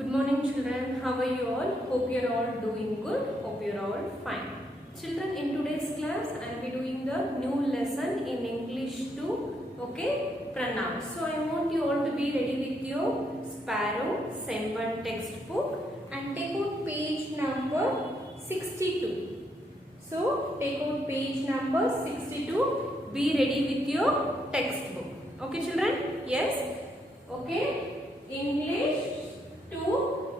Good morning children, how are you all? Hope you are all doing good, hope you are all fine. Children, in today's class I will be doing the new lesson in English 2, okay, pronouns. So I want you all to be ready with your Sparrow Sem 1 textbook and take out page number 62. So take out page number 62, be ready with your textbook. Okay children? Yes? Okay? English 2.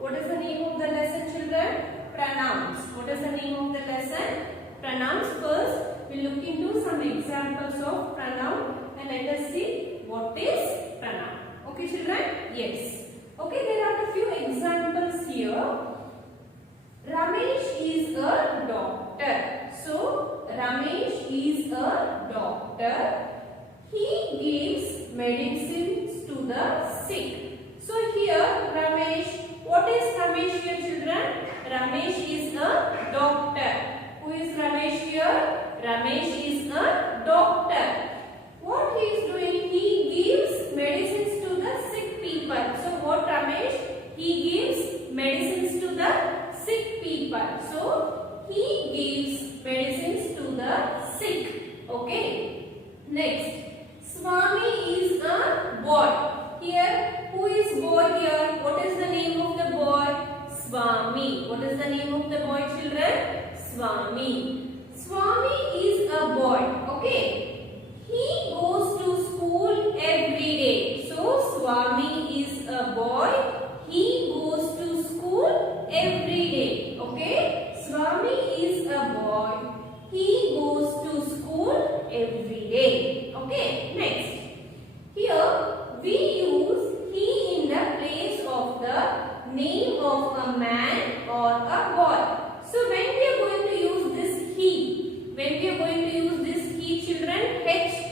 What is the name of the lesson children? Pronouns. What is the name of the lesson? Pronouns. First we will look into some examples of pronoun and let us see what is pronoun. Okay children? Yes. Okay, there are a few examples here. Ramesh is a doctor. So Ramesh is a doctor. He gives medicines to the sick. So here Ramesh, what is Ramesh here children? Ramesh is a doctor. Who is Ramesh here? Ramesh is a doctor. What he is doing? He gives medicines to the sick people. So what Ramesh? He gives medicines to the sick people. So he gives medicines to the sick. Okay. Next. Swami is a boy. Here, who is boy here? What is the name of the boy? Swami. What is the name of the boy children? Swami. Swami is a boy. Okay. He goes to school every day. So, Swami is a boy. He goes to school every day. Okay. Swami is a boy. He goes to school every day. Okay. Next. Here we use he in the place of the name of a man or a boy. So when we are going to use this he, children,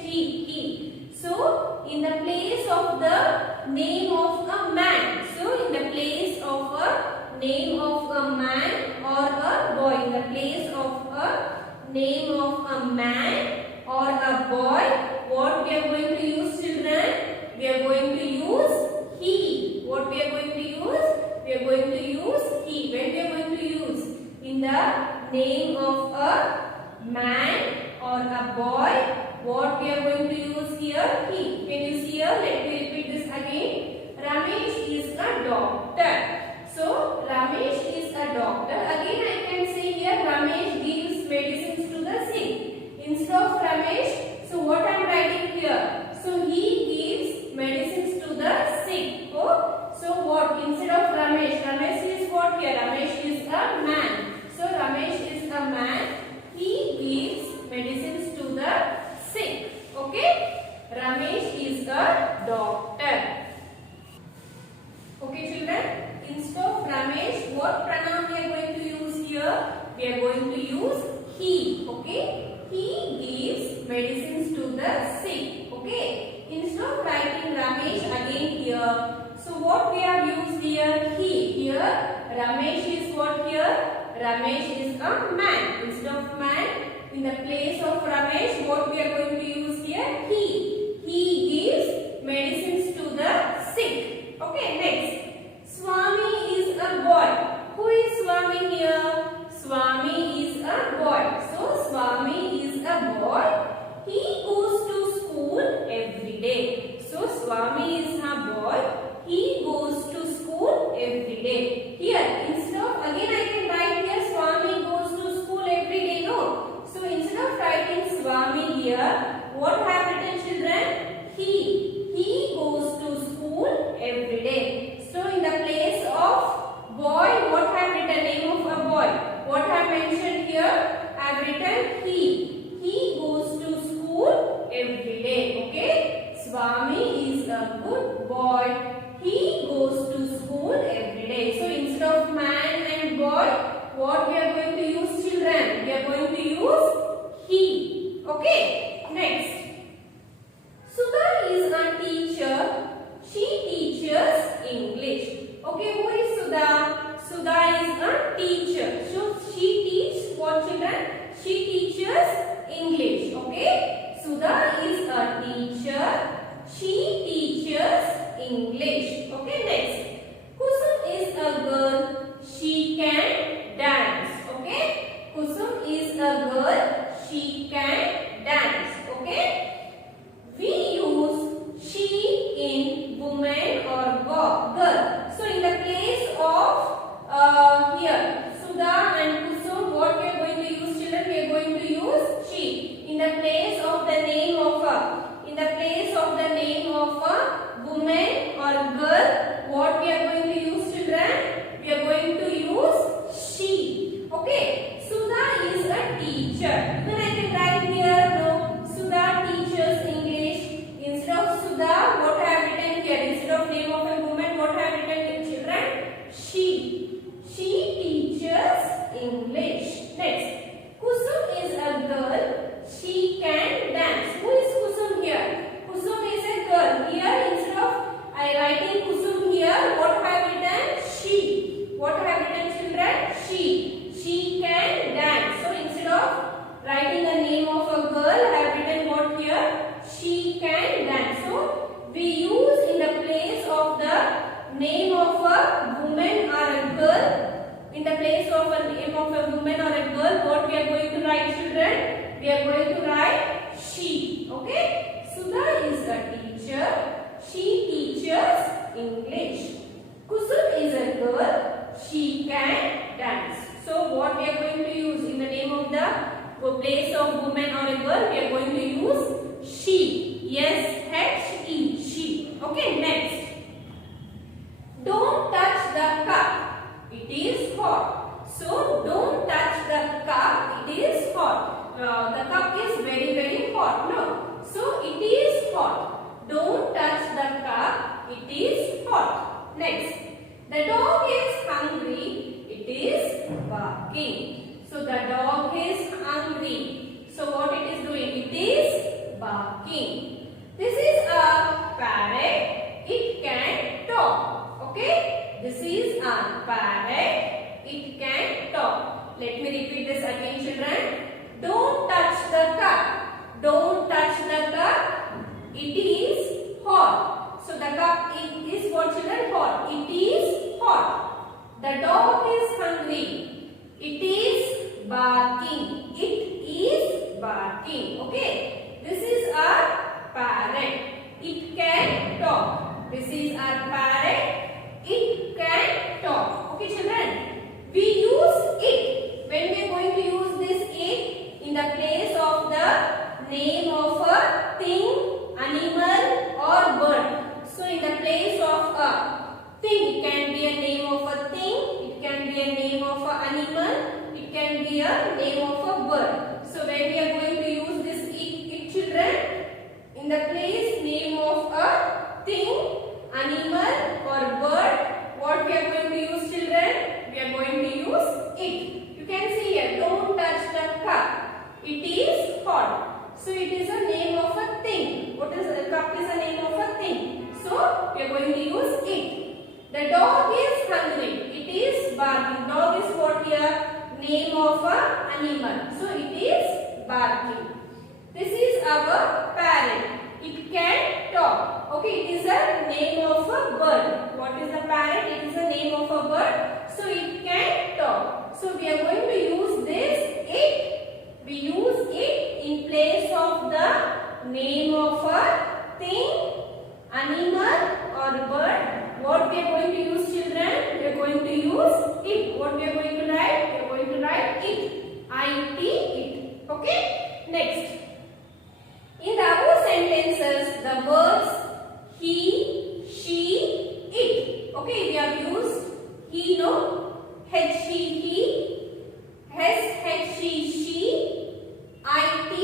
he. So in the place of the name of a man. So in the place of a name of a man or a boy. In the place of a name of a man or a boy, what we are going to use children? We are going to use he. What we are going to use? We are going to use he. When we are going to use? In the name of a man or a boy, what we are going to use here? He. Can you see here? Let me repeat this again. Ramesh is a doctor. So, Ramesh is a doctor. Again I can say here Ramesh gives medicines to the sick. Instead of Ramesh, so what I am writing here? So, he gives medicines to the sick. Oh, so what? Instead of Ramesh, Ramesh is what here? Ramesh is a man. So Ramesh is a man. He gives medicines to the sick. Okay? Ramesh is a doctor. Okay children? Instead of Ramesh, what pronoun we are going to use here? We are going to use he. Okay? He gives medicines to the sick. Okay? Instead of writing Ramesh again here, so what we have used here? He. Here, Ramesh is what here? Ramesh is a man. Instead of man, in the place of Ramesh, what we are going to use here? He. He gives medicines to the sick. Okay, next. Swami is a boy. Who is Swami here? Swami is a boy. So, Swami is a boy. He goes to school every day. So, Swami is a boy. He goes to school every day. Here, instead of, again I can write here Swami goes to school every day. No. So, instead of writing Swami here, what I have written children? He. He goes to school every day. So, in the place of boy, what I have written? Name of a boy. What I have mentioned here? I have written he. He goes to school every day. Okay? Swami is a good boy. He goes to school every day. So instead of man and boy, what we are going to use children? We are going to use he. Okay? Next. Sudha is a teacher. She teaches English. Okay, who is Sudha? Sudha is a teacher. So she teaches what children? She teaches English. Okay? Sudha is a teacher. She teaches English. Okay, next. Kusum is a name of a woman or a girl, in the place of a name of a woman or a girl, what we are going to write, children? We are going to write she. Okay? Sudha is a teacher. She teaches English. Kusum is a girl. She can dance. So what we are going to use in the name of the place of woman or a girl? We are going to use she. S-H-E. She. Okay, next. Don't touch the cup. It is hot. So don't touch the cup. It is hot. The cup is very, very hot. No. So it is hot. Don't touch the cup. It is hot. Next. The dog is hungry. It is barking. So the dog is hungry. So what it is doing? It is barking. This is a parrot. It can talk. Okay? This is a parrot. It can talk. Let me repeat this again, children. Don't touch the cup. Don't touch the cup. It is hot. So the cup is what, children? Hot. It is hot. The dog is hungry. It is barking. It is barking. Okay. This is a parrot. It can talk. This is a parrot. It can talk. Okay, children. We use it. When we are going to use this it in the place of the name of a thing, animal or bird. So in the place of a thing, it can be a name of a thing, it can be a name of an animal, it can be a name of a bird. So when we are going to use this it children, in the place name of a thing, animal or bird, what we are going to use, children? We are going to use it. You can see here, don't touch the cup. It is hot. So it is a name of a thing. What is a cup? Is a name of a thing. So we are going to use it. The dog is hungry. It is barking. Dog is what here? Name of a animal. So it is barking. This is our parrot. It can talk. Okay, it is a name of a bird. What is a parrot? It is a name of a bird. So it can talk. So we are going to use this it. We use it in place of the name of a thing, animal or bird. What we are going to use, children? We are going to use it. What we are going to write? We are going to write it. I-T, it. Okay? Next. In the above sentences, the words he, she, it. Okay, we have used he, no? H, he, S, H, she, I, T,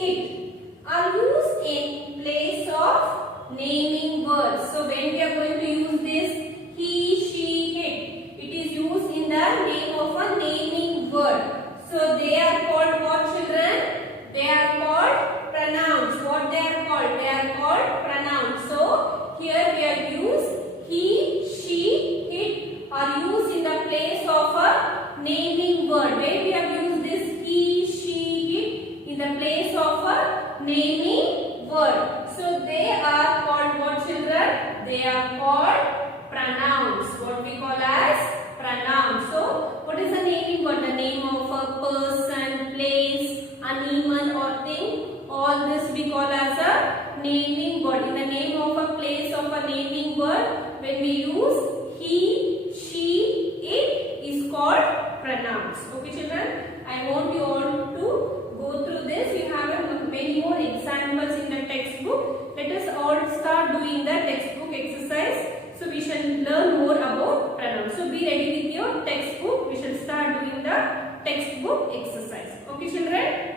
it are used in place of naming words. So when we are going to use this he, she, it, it is used in the name of a naming word. So they are called what, children? They are called pronouns. What they are called? They are called pronouns. So here we have used he, she, it are used in the place of a naming word. Where we have used this he, she, it in the place of a naming word. So they are called what, children? They are called pronouns. What we call as pronouns. So what is the naming word? The name of a person, place, animal or thing. All this we call as a naming word. In the name of a place of a naming word, when we use he, she, it is called pronouns. Okay, children? I want you all to go through this. You have many more examples in the textbook. Let us all start doing the textbook exercise. So we shall learn more about pronouns. So be ready with your textbook. We shall start doing the textbook exercise. Okay, children?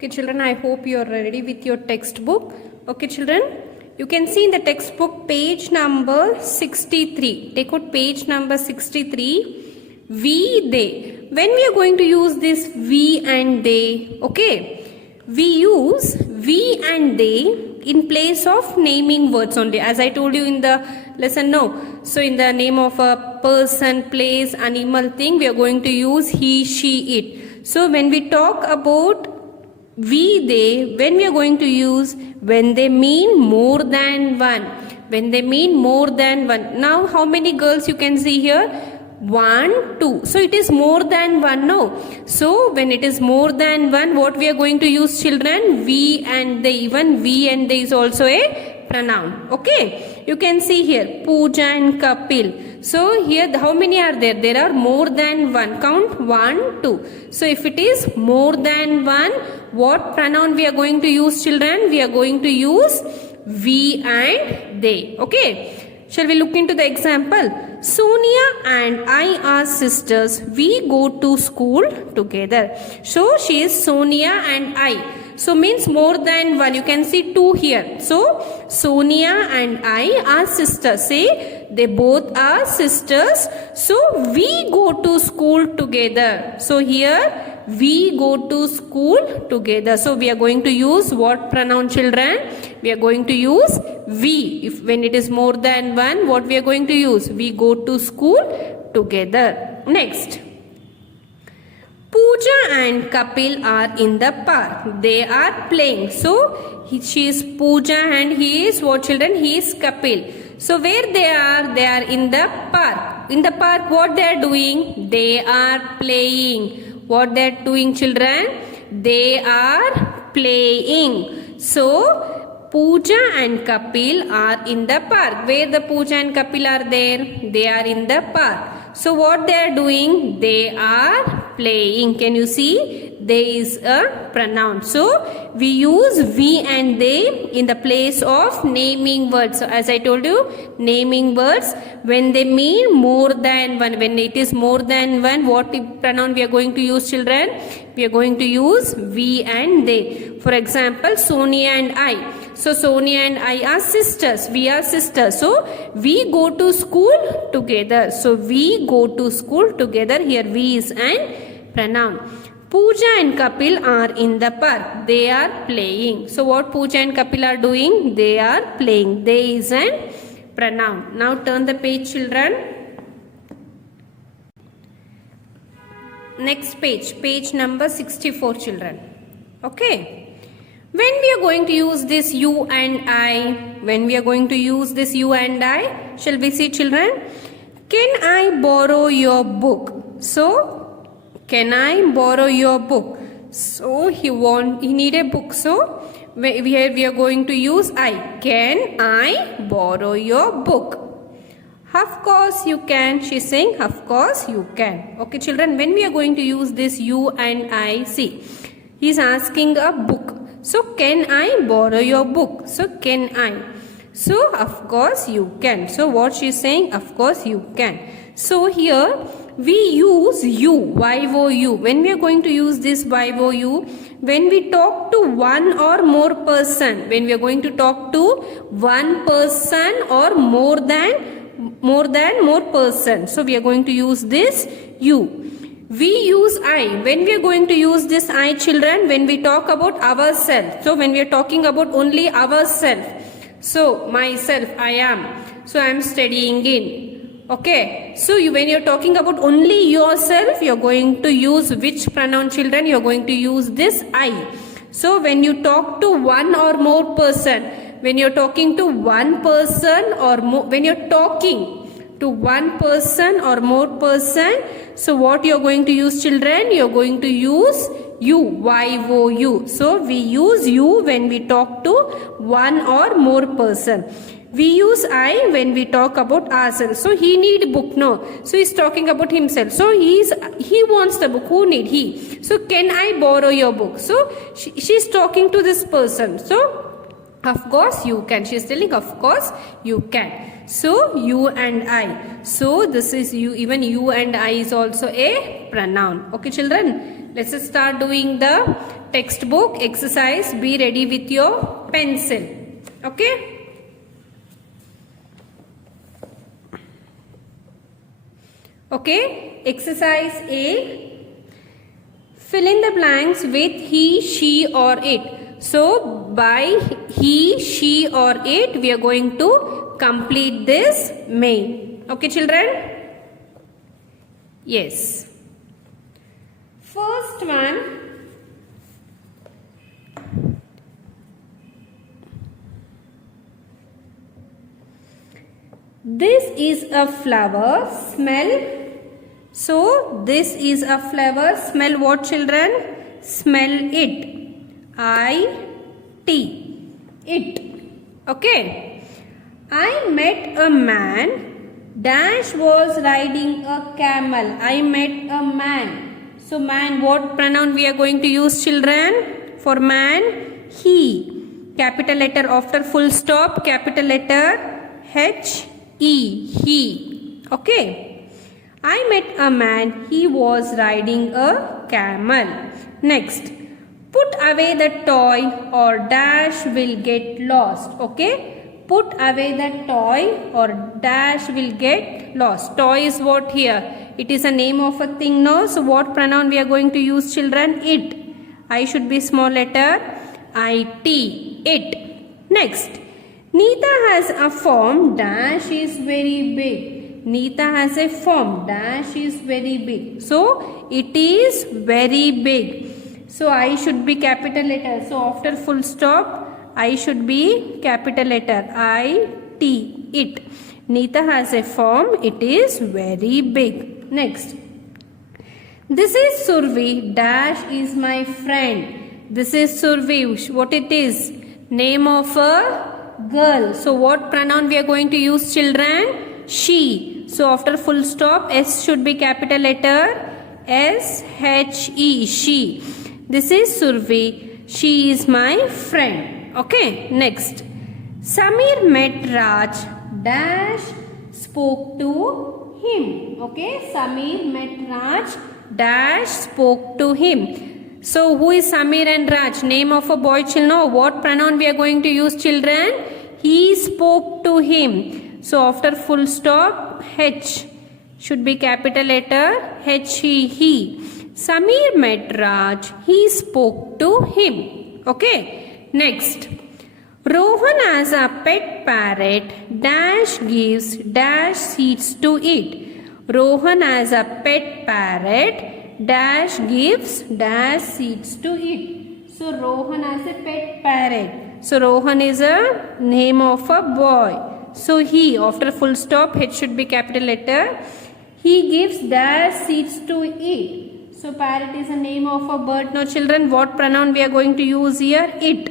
Okay, children, I hope you are ready with your textbook. Okay, children, you can see in the textbook page number 63. Take out page number 63. We, they. When we are going to use this we and they, okay, we use we and they in place of naming words only. As I told you in the lesson now. So in the name of a person, place, animal, thing, we are going to use he, she, it. So when we talk about we, they, when we are going to use? When they mean more than one. When they mean more than one. Now how many girls you can see here? 1, 2. So it is more than one, no? So when it is more than one, what we are going to use, children? We and they. Even we and they is also a pronoun. Okay? You can see here Pooja and Kapil. So here how many are there? There are more than one. Count 1, 2. So if it is more than one, what pronoun we are going to use, children? We are going to use we and they. Okay? Shall we look into the example? Sonia and I are sisters. We go to school together. So she is Sonia and I. So means more than one. You can see 2 here. So Sonia and I are sisters. Say they both are sisters. So we go to school together. So here we go to school together. So we are going to use what pronoun, children? We are going to use we. If when it is more than one, what we are going to use? We go to school together. Next. Pooja and Kapil are in the park. They are playing. So she is Pooja and he is what, children? He is Kapil. So where they are? They are in the park. In the park, what they are doing? They are playing. What they are doing, children? They are playing. So Pooja and Kapil are in the park. Where the Pooja and Kapil are there? They are in the park. So what they are doing? They are playing. Can you see? They is a pronoun. So we use we and they in the place of naming words. So as I told you, naming words when they mean more than one. When it is more than one, what pronoun we are going to use, children? We are going to use we and they. For example, Sonia and I. So Sonia and I are sisters. We are sisters. So we go to school together. So we go to school together. Here we is an pronoun. Pooja and Kapil are in the park. They are playing. So what Pooja and Kapil are doing? They are playing. They is an pronoun. Now turn the page, children. Next page. Page number 64, children. Okay. When we are going to use this you and I, when we are going to use this you and I, shall we see, children? Can I borrow your book? So, can I borrow your book? So, he need a book. So, we are going to use I. Can I borrow your book? Of course you can. She is saying, of course you can. Okay, children, when we are going to use this you and I, see, he is asking a book. So, can I borrow your book? So, can I? So, of course you can. So, what she is saying? Of course you can. So, here we use you, Y-O-U. When we are going to use this Y-O-U, when we talk to one or more person, when we are going to talk to one person or more than more person. So, we are going to use this you. We use I. When we are going to use this I, children, when we talk about ourselves. So, when we are talking about only ourselves. So, myself, I am. So, I am studying in. Okay. So, when you are talking about only yourself, you are going to use which pronoun, children? You are going to use this I. So, when you talk to one or more person, when you are talking to one person or more, when you are talking to one person or more person, so what you are going to use, children? You are going to use you, Y-O-U. So we use you when we talk to one or more person. We use I when we talk about ourselves. So he need a book, no? So he's talking about himself. So he wants the book. Who need? He. So can I borrow your book? So she's talking to this person. So of course you can. She is telling, of course you can. So you and I. So this is you. Even you and I is also a pronoun. Okay, children. Let's start doing the textbook exercise. Be ready with your pencil. Okay. Okay. Exercise A. Fill in the blanks with he, she or it. So by he, she or it, we are going to complete this main. Okay, children? Yes. First one, This is a flower. Smell. So this is a flower. Smell what, children? Smell it. I-T. It. Okay. I met a man. Dash was riding a camel. I met a man. So man, what pronoun we are going to use, children? For man, he. Capital letter after full stop. Capital letter H-E. He. Okay. I met a man. He was riding a camel. Next. Put away the toy or dash will get lost. Okay. Put away the toy or dash will get lost. Toy is what here? It is a name of a thing, no? So what pronoun we are going to use, children? It. I should be small letter I-T. It. Next. Neeta has a farm. Dash is very big. Neeta has a farm. Dash is very big. So it is very big. So I should be capital letter. So after full stop, I should be capital letter I-T. It. Neeta has a farm. It is very big. Next. This is Survi. Dash is my friend. This is Survi. What it is? Name of a girl. So what pronoun we are going to use, children? She. So after full stop, S should be capital letter S-H-E. She. This is Survi. She is my friend. Okay. Next. Samir met Raj. Dash spoke to him. Okay. Samir met Raj. Dash spoke to him. So who is Samir and Raj? Name of a boy, children. What pronoun we are going to use, children? He spoke to him. So after full stop, H should be capital letter H-E. He. Samir met Raj. He spoke to him. Okay. Next. Rohan has a pet parrot. Dash gives dash seeds to it. Rohan has a pet parrot. Dash gives dash seeds to it. So Rohan has a pet parrot. So Rohan is a name of a boy. So he, after full stop, H should be capital letter. He gives dash seeds to it. So parrot is a name of a bird. Now children, what pronoun we are going to use here? It.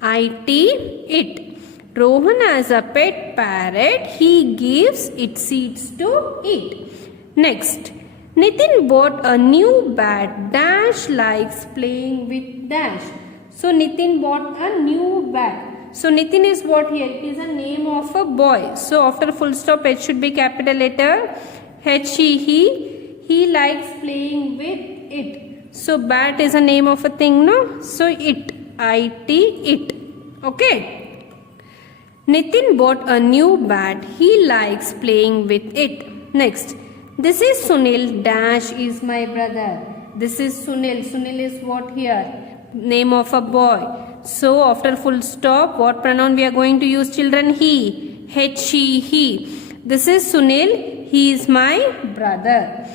I-T. It. Rohan has a pet parrot. He gives its seeds to it. Next. Nitin bought a new bat. Dash likes playing with dash. So Nitin bought a new bat. So Nitin is what here? It is a name of a boy. So after full stop, H should be capital letter H-E. He likes playing with it. So bat is a name of a thing, no? So it. I-T. It. Okay. Nitin bought a new bat. He likes playing with it. Next. This is Sunil. Dash is my brother. This is Sunil. Sunil is what here? Name of a boy. So after full stop, what pronoun we are going to use, children? He. H-E. He. This is Sunil. He is my brother.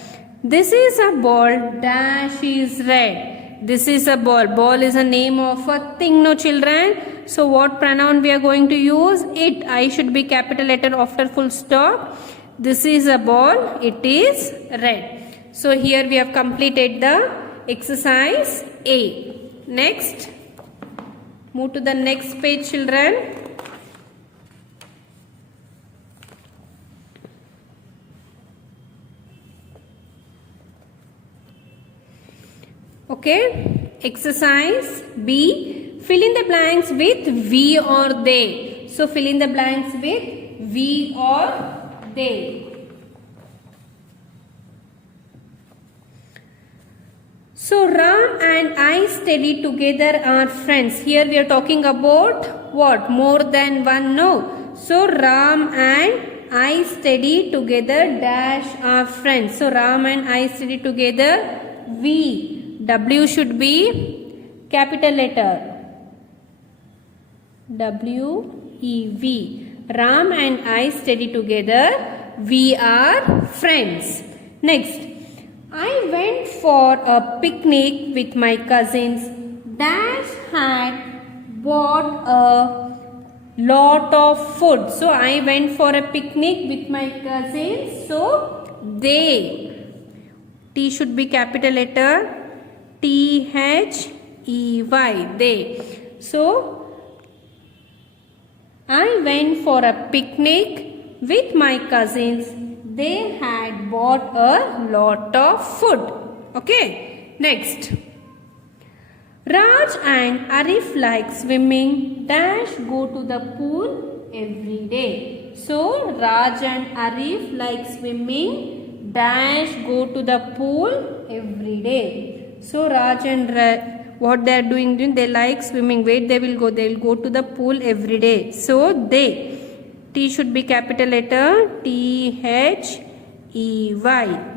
This is a ball. Dash is red. This is a ball. Ball is a name of a thing, no children? So what pronoun we are going to use? It. I should be capital letter after full stop. This is a ball. It is red. So here we have completed the exercise A. Next. Move to the next page, children. Okay. Exercise B. Fill in the blanks with we or they. So fill in the blanks with we or they. So Ram and I study together are friends. Here we are talking about what? More than one? No. So Ram and I study together dash are friends. So Ram and I study together. We. W should be capital letter. W-E-V. Ram and I study together. We are friends. Next. I went for a picnic with my cousins. Dash had bought a lot of food. So I went for a picnic with my cousins. So they. T should be capital letter. T-H-E-Y. They. So I went for a picnic with my cousins. They had bought a lot of food. Okay. Next. Raj and Arif like swimming. Dash go to the pool every day. So Raj and Arif like swimming. Dash go to the pool every day. So Raj and what they are doing, they like swimming. Where they will go? They will go to the pool every day. So they. T should be capital letter. T-H-E-Y.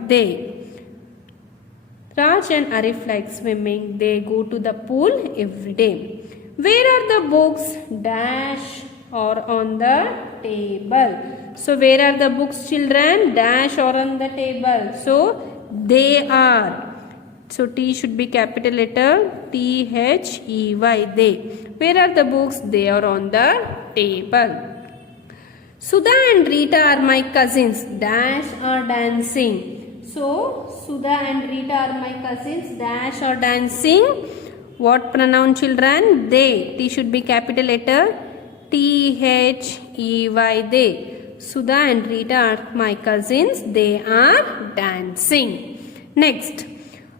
They. Raj and Arif like swimming. They go to the pool every day. Where are the books? Dash or on the table. So where are the books, children? Dash or on the table. So they are. So T should be capital letter. T-H-E-Y. They. Where are the books? They are on the table. Sudha and Rita are my cousins. Dash are dancing. So Sudha and Rita are my cousins. Dash or dancing. What pronoun, children? They. T should be capital letter. T-H-E-Y. They. Sudha and Rita are my cousins. They are dancing. Next.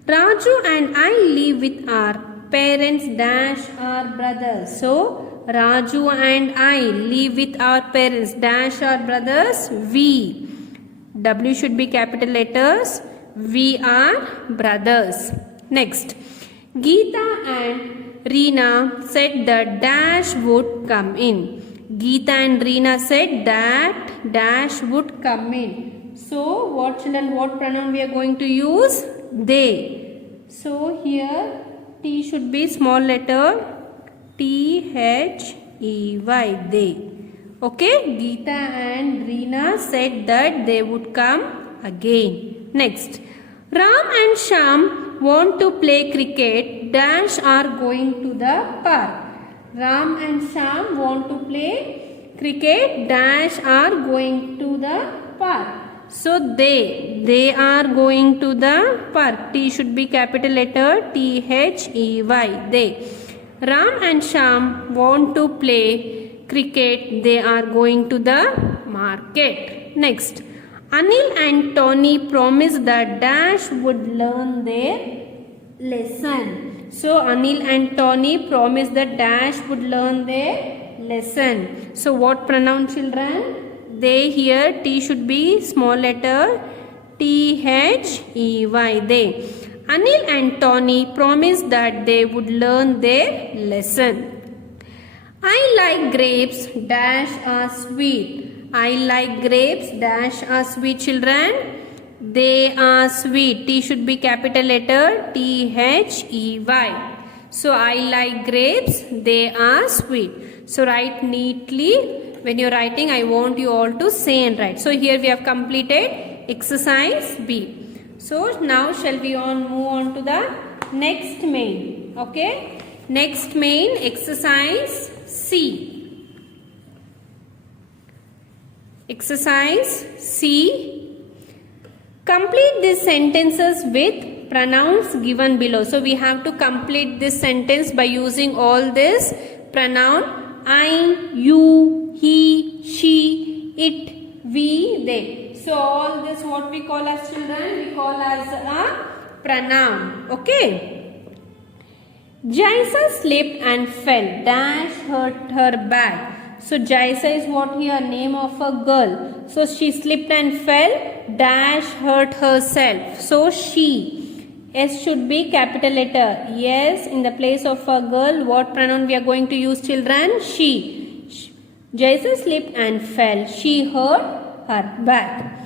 Raju and I live with our parents. Dash our brothers. So Raju and I live with our parents. Dash our brothers. We. W should be capital letters. We are brothers. Next. Geeta and Reena said that Dash would come in. Geeta and Reena said that Dash would come in. So what, children, what pronoun we are going to use? They. So here T should be small letter. T-H-E-Y. They. Okay. Geeta and Reena said that they would come again. Next. Ram and Sham want to play cricket. Dash are going to the park. Ram and Sham want to play cricket. Dash are going to the park. So they are going to the park. T should be capital letter. T-H-E-Y. They. Ram and Sham want to play cricket. They are going to the market. Next. Anil and Tony promised that Dash would learn their lesson. So Anil and Tony promised that Dash would learn their lesson. So what pronoun, children? They. Here T should be small letter. T-H-E-Y. They. Anil and Tony promised that they would learn their lesson. I like grapes. Dash are sweet. I like grapes. Dash are sweet, children. They are sweet. T should be capital letter. T-H-E-Y. So I like grapes. They are sweet. So write neatly. When you are writing, I want you all to say and write. So here we have completed exercise B. So now shall we move on to the next main. Okay. Next main, exercise C. Exercise C. Complete these sentences with pronouns given below. So we have to complete this sentence by using all this pronoun I, you, he, she, it, we, they. So all this what we call as, children? We call as a pronoun. Okay. Jaisa slipped and fell. Dash hurt her back. So Jaisa is what here? Name of a girl. So she slipped and fell. Dash hurt herself. So she. S should be capital letter. Yes, in the place of a girl, what pronoun we are going to use, children? She. Jaisa slipped and fell. She hurt her back.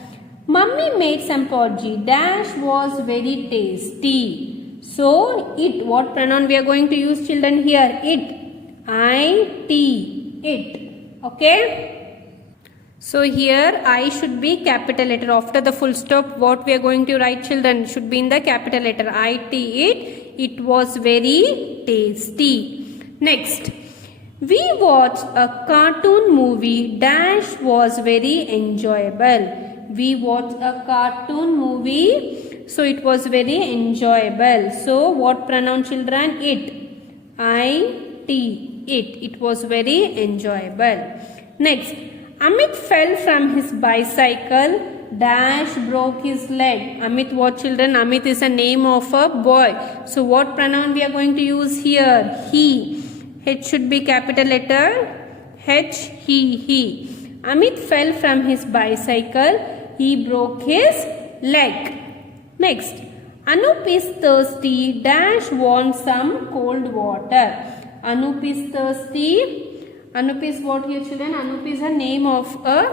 Mummy made some porridge. Dash was very tasty. So it. What pronoun we are going to use, children? Here it. I-T. It. Okay. So here I should be capital letter. After the full stop, what we are going to write, children, should be in the capital letter. I-T. It. It was very tasty. Next. We watched a cartoon movie dash was very enjoyable. We watched a cartoon movie, so it was very enjoyable. So what pronoun children? It. I-T. It was very enjoyable. Next, Amit fell from his bicycle dash broke his leg. Amit, what children? Amit is a name of a boy. So what pronoun we are going to use here? He. H should be capital letter. H, he. Amit fell from his bicycle. He broke his leg. Next, Anup is thirsty dash wants some cold water. Anup is thirsty. Anup is what here children? Anup is a name of a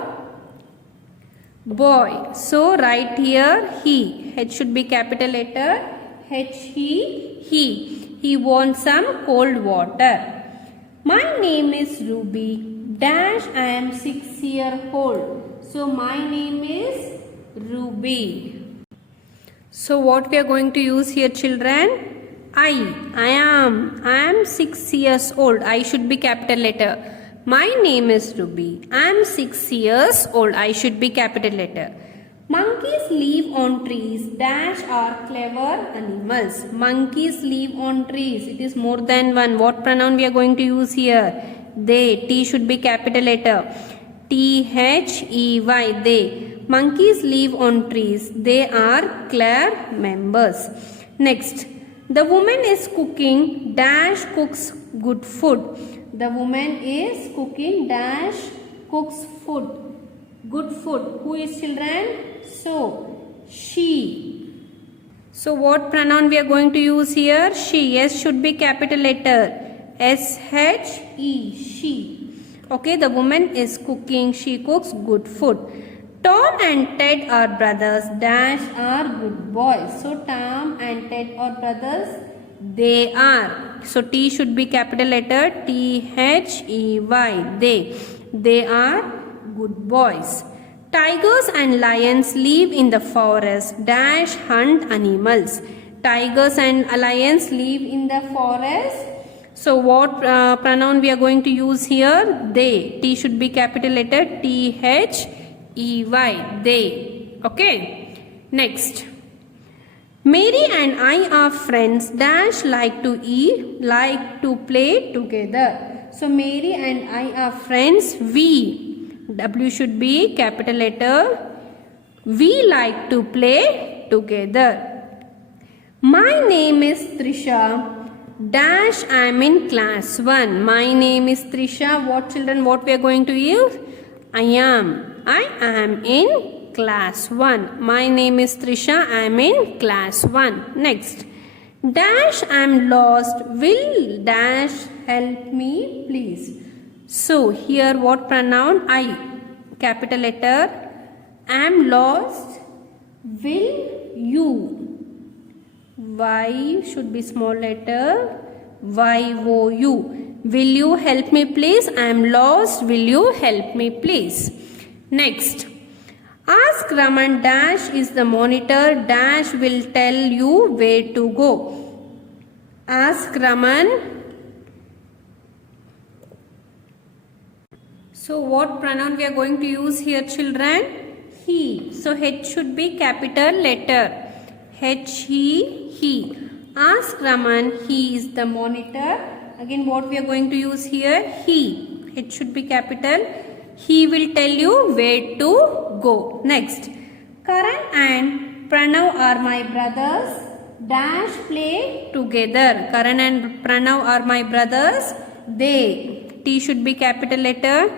boy. So write here he. H should be capital letter. H, he. He wants some cold water. My name is Ruby dash I am 6 years old. So my name is Ruby. So what we are going to use here children? I am 6 years old. I should be capital letter. My name is Ruby. I am 6 years old. I should be capital letter. Monkeys live on trees dash are clever animals. Monkeys live on trees. It is more than one. What pronoun we are going to use here? They. T should be capital letter. T-H-E-Y. They. Monkeys live on trees. They are clever members. Next. The woman is cooking dash cooks good food. The woman is cooking dash cooks food. Good food. Who is children? So, she. So, what pronoun we are going to use here? She. S should be capital letter. S-H-E. She. Okay, the woman is cooking. She cooks good food. Tom and Ted are brothers. Dash are good boys. So, Tom and Ted are brothers. They are. So, T should be capital letter. T-H-E-Y. They are good boys. Tigers and lions live in the forest. Dash hunt animals. Tigers and lions live in the forest. So what pronoun we are going to use here? They. T should be capital letter. T-H-E-Y. They. Okay. Next. Mary and I are friends. Dash like to eat, like to play together. So Mary and I are friends. We. W should be capital letter. We like to play together. My name is Trisha. Dash I am in class 1. My name is Trisha. What children? What we are going to use? I am in class 1. My name is Trisha. I am in class 1. Next. Dash I am lost. Will dash help me please? So here what pronoun? I. Capital letter. Am lost. Will you? Y should be small letter. Y-O-U. Will you help me please? I am lost. Will you help me please? Next. Ask Raman dash is the monitor. Dash will tell you where to go. Ask Raman. So what pronoun we are going to use here children? He. So H should be capital letter. H, he. Ask Raman, he is the monitor. Again what we are going to use here? He. H should be capital. He will tell you where to go. Next. Karan and Pranav are my brothers. Dash play together. Karan and Pranav are my brothers. They. T should be capital letter.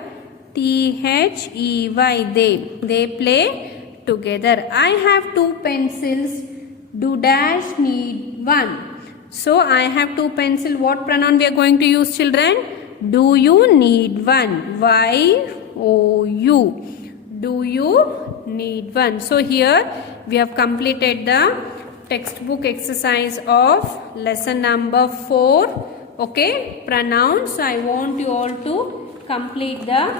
T-H-E-Y. They play together. I have 2 pencils. Do dash need 1. So I have 2 pencils. What pronoun we are going to use children? Do you need 1? Y-O-U. Do you need 1? So here we have completed the textbook exercise of lesson number 4. Okay, pronouns. So I want you all to complete the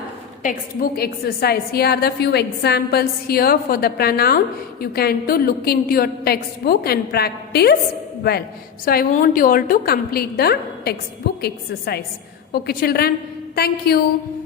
textbook exercise. Here are the few examples here for the pronoun. You can to look into your textbook and practice well. So I want you all to complete the textbook exercise. Okay children, thank you.